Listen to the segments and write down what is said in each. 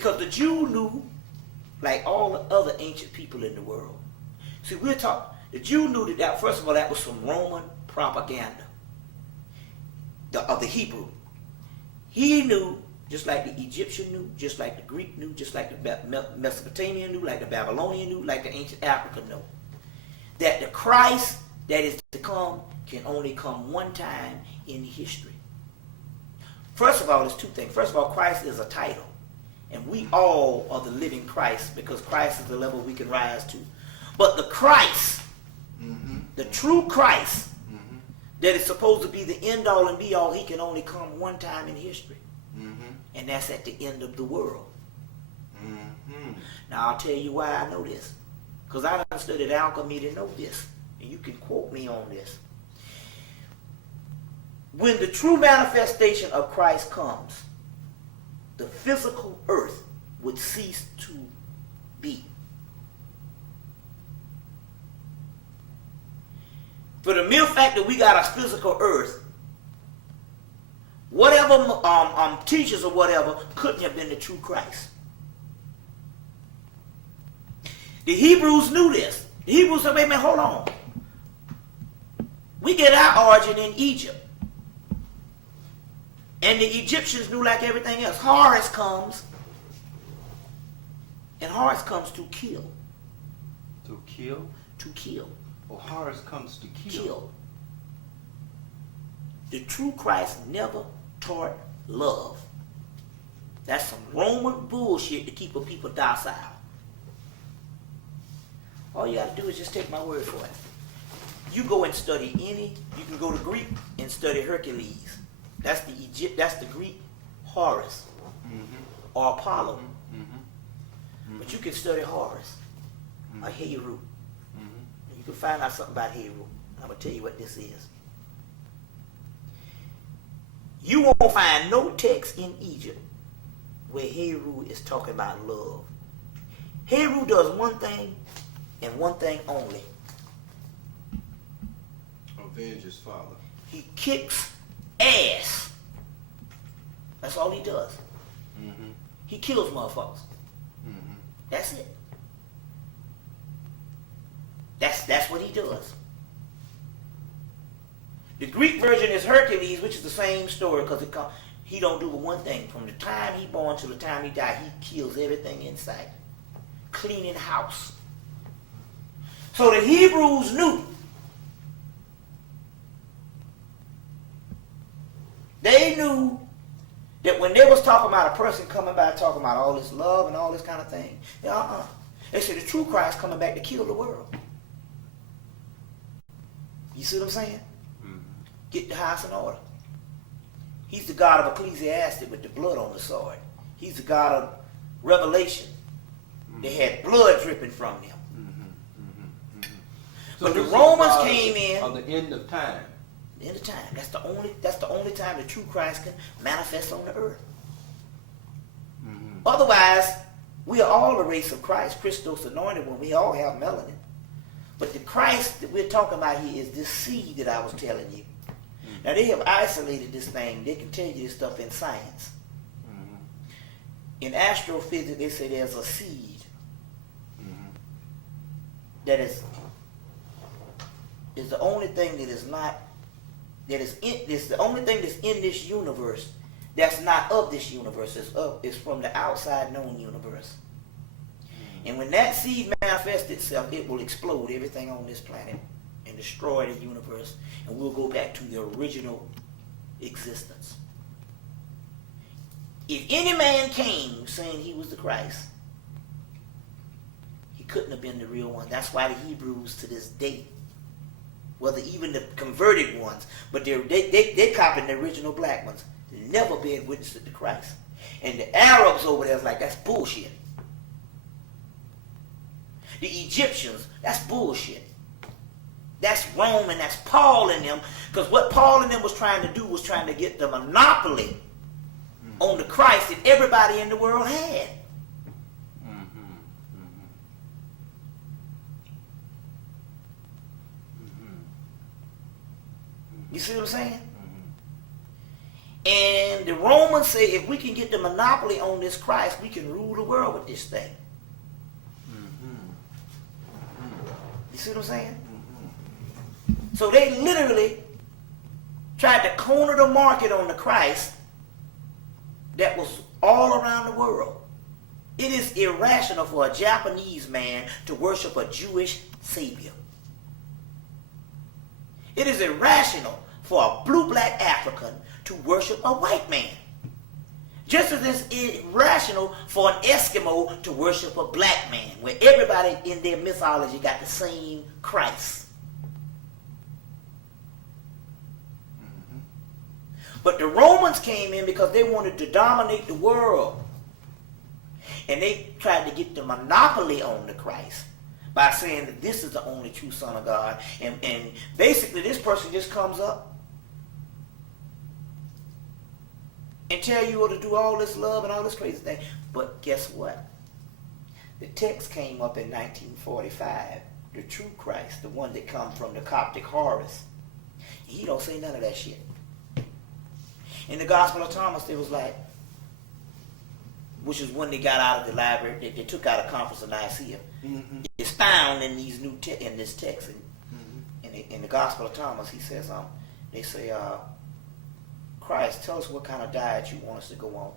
Because the Jew knew, like all the other ancient people in the world. See, the Jew knew that first of all, that was some Roman propaganda of the Hebrew. He knew, just like the Egyptian knew, just like the Greek knew, just like the Mesopotamian knew, like the Babylonian knew, like the ancient Africa knew, that the Christ that is to come can only come one time in history. First of all, there's two things. First of all, Christ is a title. And we all are the living Christ, because Christ is the level we can rise to. But the Christ, the true Christ, that is supposed to be the end all and be all, he can only come one time in history. And that's at the end of the world. Now I'll tell you why I know this. Because I done studied alchemy to know this. And you can quote me on this. When the true manifestation of Christ comes, the physical earth would cease to be. For the mere fact that we got a physical earth, whatever teachers or whatever couldn't have been the true Christ. The Hebrews knew this. The Hebrews said, wait a minute, hold on. We get our origin in Egypt. And the Egyptians knew like everything else. Horus comes. And Horus comes to kill. To kill? To kill. Oh, Horus comes to kill. Kill. The true Christ never taught love. That's some Roman bullshit to keep a people docile. All you got to do is just take my word for it. You go and study you can go to Greek and study Hercules. That's the Greek Horus or Apollo. But you can study Horus or Heru. You can find out something about Heru. I'm going to tell you what this is. You won't find no text in Egypt where Heru is talking about love. Heru does one thing and one thing only. Avenge his father. He kicks ass. That's all he does. He kills motherfuckers. That's it. That's what he does. The Greek version is Hercules, which is the same story, because he don't do but one thing. From the time he born to the time he die, he kills everything in sight. Cleaning house. So the Hebrews knew. They knew that when they was talking about a person coming by talking about all this love and all this kind of thing, they said the true Christ coming back to kill the world. You see what I'm saying? Get the house in order. He's the God of Ecclesiastes with the blood on the sword. He's the God of Revelation. They had blood dripping from them. But the Romans came in on the end of time. The end of time. That's the only time the true Christ can manifest on the earth. Otherwise, we are all the race of Christ, Christos anointed one. We all have melanin. But the Christ that we're talking about here is this seed that I was telling you. Now they have isolated this thing. They can tell you this stuff in science. In astrophysics, they say there's a seed that is the only thing that is not it's the only thing that's in this universe that's not of this universe. It's from the outside known universe. And when that seed manifests itself, it will explode everything on this planet and destroy the universe, and we'll go back to the original existence. If any man came saying he was the Christ, he couldn't have been the real one. That's why the Hebrews to this day, whether even the converted ones, but they copied the original black ones, never bear witness to the Christ. And the Arabs over there is like, that's bullshit. The Egyptians, that's bullshit. That's Rome and that's Paul and them. Because what Paul and them was trying to do was trying to get the monopoly on the Christ that everybody in the world had. You see what I'm saying? And the Romans say if we can get the monopoly on this Christ, we can rule the world with this thing. You see what I'm saying? So they literally tried to corner the market on the Christ that was all around the world. It is irrational for a Japanese man to worship a Jewish savior. It is irrational for a blue-black African to worship a white man. Just as it's irrational for an Eskimo to worship a black man, where everybody in their mythology got the same Christ. But the Romans came in because they wanted to dominate the world. And they tried to get the monopoly on the Christ by saying that this is the only true Son of God. And basically this person just comes up and tell you to do all this love and all this crazy thing. But guess what? The text came up in 1945. The true Christ, the one that comes from the Coptic Horus. He don't say none of that shit. In the Gospel of Thomas, it was like, which is when they got out of the library, they took out a conference of Nicaea. It's found in these in this text. In the Gospel of Thomas, he says, they say, Christ, tell us what kind of diet you want us to go on.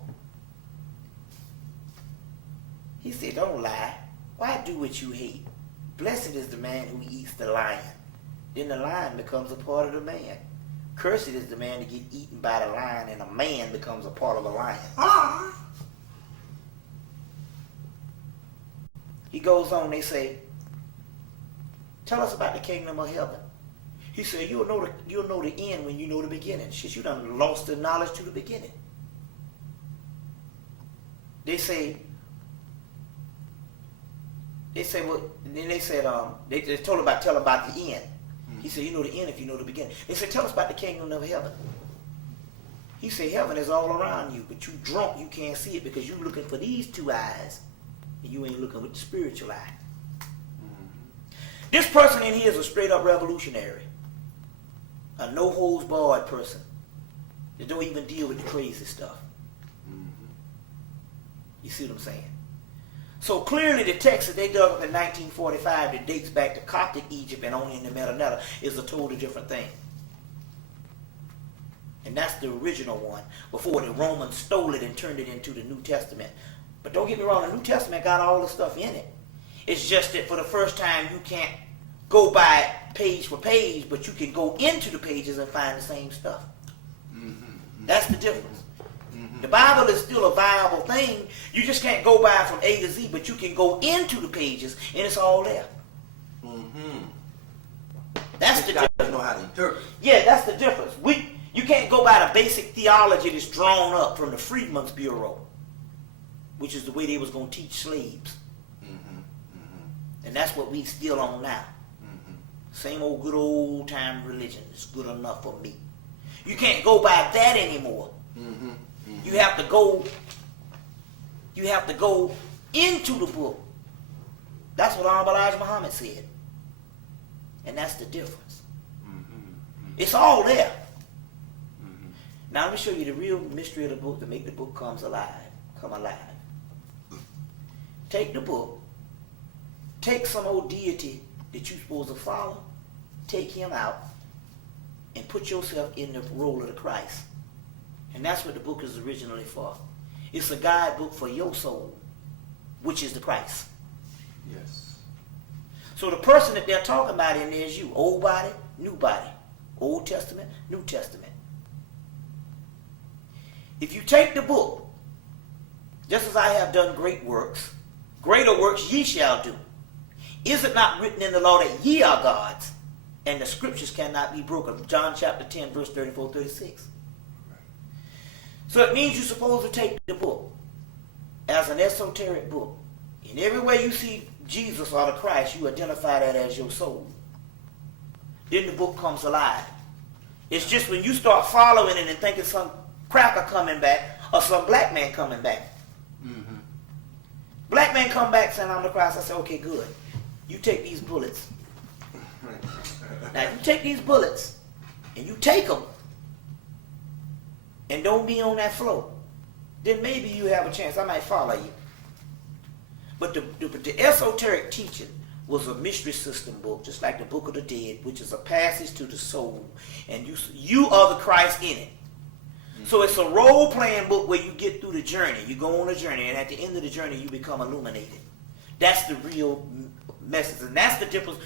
He said, don't lie. Why do what you hate? Blessed is the man who eats the lion. Then the lion becomes a part of the man. Cursed is the man to get eaten by the lion, and a man becomes a part of a lion. He goes on, they say, tell us about the kingdom of heaven. He said, you'll know the end when you know the beginning. Shit, you done lost the knowledge to the beginning. They say, well, then they said, they told about, tell about the end. He said, you know the end if you know the beginning. They said, tell us about the kingdom of heaven. He said, heaven is all around you, but you drunk, you can't see it because you're looking for these two eyes, and you ain't looking with the spiritual eye. This person in here is a straight up revolutionary. A no-holds-barred person that don't even deal with the crazy stuff. You see what I'm saying? So clearly the text that they dug up in 1945 that dates back to Coptic Egypt and only in the Metanetta is a totally different thing. And that's the original one before the Romans stole it and turned it into the New Testament. But don't get me wrong, the New Testament got all the stuff in it. It's just that for the first time you can't go by page for page, but you can go into the pages and find the same stuff. That's the difference. The Bible is still a viable thing. You just can't go by from A to Z, but you can go into the pages and it's all there. That's the difference. Know how to interpret. Yeah, that's the difference. You can't go by the basic theology that's drawn up from the Freedmen's Bureau, which is the way they was going to teach slaves. And that's what we still on now. Same old good old time religion is good enough for me. You can't go by that anymore. You have to go into the book. That's what Elijah Muhammad said. And that's the difference. It's all there. Now let me show you the real mystery of the book to make the book come alive. Take the book. Take some old deity that you're supposed to follow. Take him out and put yourself in the role of the Christ. And that's what the book is originally for. It's a guidebook for your soul, which is the Christ. Yes. So the person that they're talking about in there is you. Old body, new body. Old Testament, New Testament. If you take the book, just as I have done great works, greater works ye shall do. Is it not written in the law that ye are gods, and the scriptures cannot be broken? John chapter 10, verse 34, 36. So it means you're supposed to take the book as an esoteric book. And everywhere you see Jesus or the Christ, you identify that as your soul. Then the book comes alive. It's just when you start following it and thinking some cracker coming back or some black man coming back. Black man come back saying, I'm the Christ. I say, okay, good. You take these bullets. Now, if you take these bullets and you take them, and don't be on that flow, then maybe you have a chance. I might follow you. But the esoteric teaching was a mystery system book, just like the Book of the Dead, which is a passage to the soul, and you are the Christ in it. So it's a role-playing book where you get through the journey. You go on a journey, and at the end of the journey, you become illuminated. That's the real message, and that's the difference